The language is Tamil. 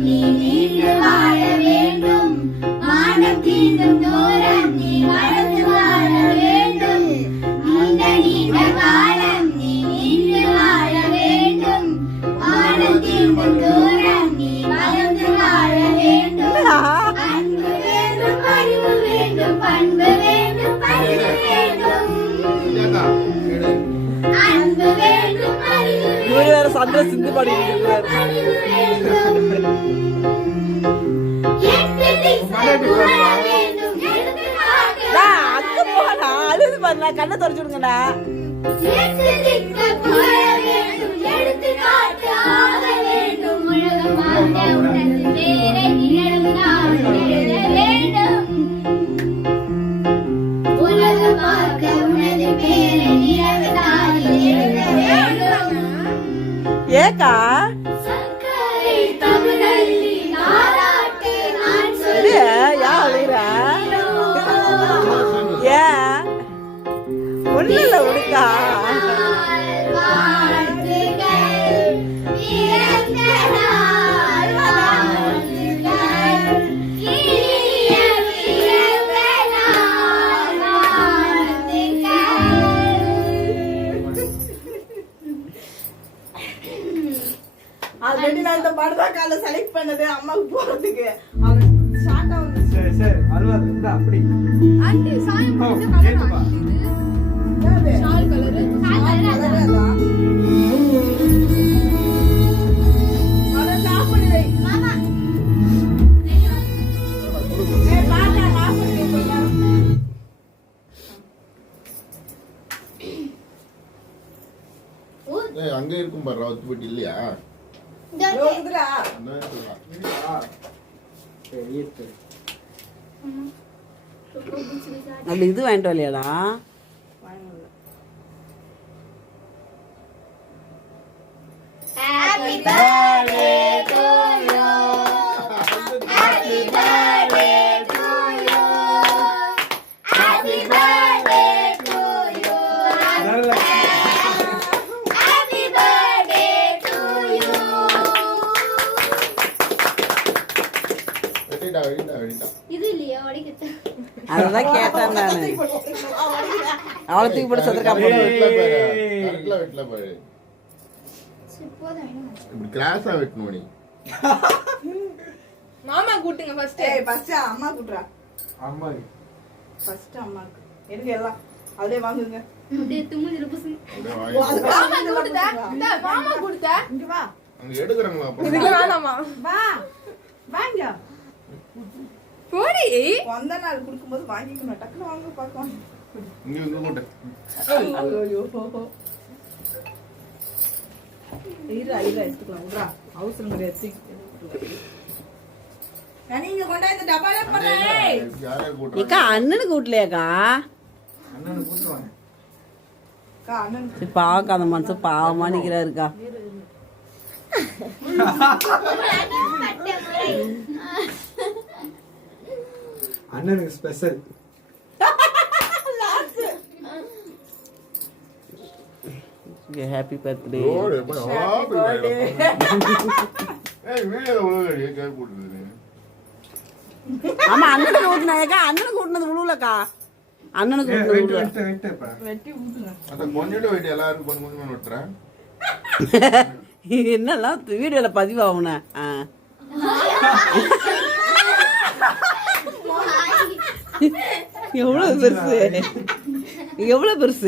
நீ நீண்டு வாழ வேண்டும் வானம் தீண்டும் தூரம் நீ வளர்ந்து வாழ வேண்டும் நீண்ட நீண்ட காலம் நீ நீண்டு வாழ வேண்டும் வானம் தீண்டும் தூரம் நீ வளர்ந்து வாழ வேண்டும் அன்பு வேண்டும் அறிவு வேண்டும் பண்பு வேண்டும் பரிவு வேண்டும் அன்பு வேண்டும் அறிவு வேண்டும் சந்திர சிந்து பாடி அங்க போனா அழுது பண்ணா கண்ணை தொடச்சு விடுங்கண்ணா ஏக்கா ஒண்ணுல உடுக்கா ஆல்ரெடி நான் இந்த படத்தை கால செலக்ட் பண்ணது அம்மாவுக்கு போறதுக்கு அவன் ஷார்ட்டா வந்து சரி சரி அல்வா இந்த அப்படி ஆண்டி சாயம் பண்ணது கலர் இது ஷால் கலர் அதான் அத சாப் பண்ணி வை மாமா ஏய் பாட்டா ஆஃப் பண்ணி போடா ஏய் அங்க இருக்கும் பாரு ராவுத்பட்டி இல்லையா யோகுதுடா அந்த இது வாங்கிட்டு வரலையாடா Happy birthday to you. Happy birthday to you. Happy birthday to you. Happy birthday to you. வெட்டிட்டா இது இல்லையா உடைக்கட்ட அததான் கேட்டேன் நானு அவளை தூக்கி போட்டு சதுரக்கா வெட்டல பாரு இப்படி கிராஸா வெட்டணும் நீ மாமா கூட்டுங்க ஃபர்ஸ்ட் ஏய் ஃபர்ஸ்ட் அம்மா கூட்றா அம்மா ஃபர்ஸ்ட் அம்மாக்கு எனக்கு எல்லாம் அதே வாங்குங்க அப்படியே தும்முதில புசு அப்படியே வாங்கி மாமா கூடுதா இந்த மாமா கூடுதா இங்க வா அங்க எடுக்கறாங்களா அப்ப இதுக்கு வேணாமா வா வாங்க போடி வந்த நாள் குடுக்கும்போது வாங்கிக்கணும் டக்குனு வாங்க பாக்கலாம் இங்க போட்டு ஐயோ ஈரா எடுத்துக்கலாம் விட்றா அவசரம் கிடையாது நீங்க கொண்டா இந்த டப்பால போடுறே யாரே கூட்டம் ஏக்கா அண்ணனுக்கு வீட்லையாக்கா அண்ணனை கூட்டுவாங்க கா அண்ணன் சரி பாவக்கா அந்த மனுஷன் பாவமா நிக்கிறாருக்கா அண்ணனுக்கு ஸ்பெஷல் ஹாப்பி பர்த்டே ஓடு போய் ஹாப்பி ஏய் வீடியோ உலகடி கேக் போடுது ஆமா அண்ணனுக்கு ஊத்துனாக்கா அண்ணனுக்கு ஊத்துனது விழுவலக்கா அண்ணனுக்கு ஊத்துனது விழுவல வெட்டுப்பா வெட்டி ஊத்துங்க அத கொஞ்சம் வெயிட் எல்லாரும் கொஞ்சம் கொஞ்சமா வெட்டுறேன் என்னெல்லாம் வீடியோல பதிவாகுன எவ்வளவு பெருசு எவ்வளவு பெருசு